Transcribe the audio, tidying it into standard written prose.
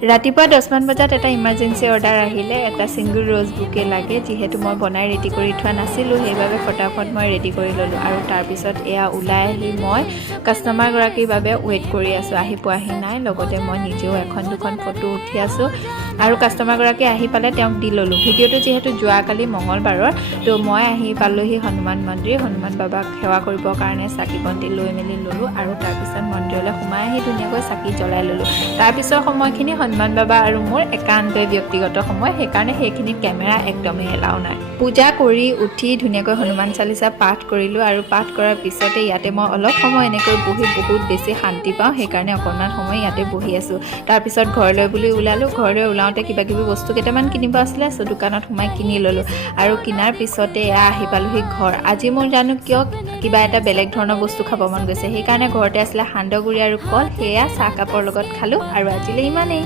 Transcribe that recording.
ৰাতিপুৱা 10 মান বজাত এটা ইমাৰ্জেঞ্চি অৰ্ডাৰ আহিলে এটা ছিংগল ৰ'জ বুকে লাগে যিহেতু মই বনাই ৰেডি কৰি থোৱা নাছিলোঁ সেইবাবে ফটাফট মই ৰেডি কৰি ল'লোঁ আৰু তাৰপিছত এয়া ওলাই আহি মই কাষ্টমাৰগৰাকীৰ বাবে ৱেইট কৰি আছোঁ আহি পোৱাহি নাই লগতে মই নিজেও এখন দুখন ফটো উঠি আছোঁ আৰু কাষ্টমাৰগৰাকী আহি পালে তেওঁক দি ল'লোঁ ভিডিঅ'টো যিহেতু যোৱাকালি মঙলবাৰৰ তো মই আহি পালোহি হনুমান মন্দিৰ হনুমান বাবাক সেৱা কৰিবৰ কাৰণে চাকি বন্তি লৈ মেলি ল'লোঁ আৰু তাৰপিছত মন্দিৰলৈ সোমাই আহি ধুনীয়াকৈ চাকি জ্বলাই ল'লোঁ তাৰপিছৰ সময়খিনি হনুমান বাবা আৰু মোৰ একান্তই ব্যক্তিগত সময় সেইকাৰণে সেইখিনিত কেমেৰা একদমেই এলাও নাই পূজা কৰি উঠি ধুনীয়াকৈ হনুমান চালিচা পাঠ কৰিলোঁ আৰু পাঠ কৰাৰ পিছতে ইয়াতে মই অলপ সময় এনেকৈ বহি বহুত বেছি শান্তি পাওঁ সেইকাৰণে অকণমান সময় ইয়াতে বহি আছোঁ তাৰপিছত ঘৰলৈ বুলি ওলালোঁ ঘৰলৈ ওলাওঁতে কিবা কিবি বস্তু কেইটামান কিনিব আছিলে চ' দোকানত সোমাই কিনি ল'লোঁ আৰু কিনাৰ পিছতে এয়া আহি পালোহি ঘৰ আজি মোৰ জানো কিয় কিবা এটা বেলেগ ধৰণৰ বস্তু খাব মন গৈছে সেইকাৰণে ঘৰতে আছিলে সান্দহগুড়ি আৰু কল সেয়া চাহকাপৰ লগত খালোঁ আৰু আজিলৈ ইমানেই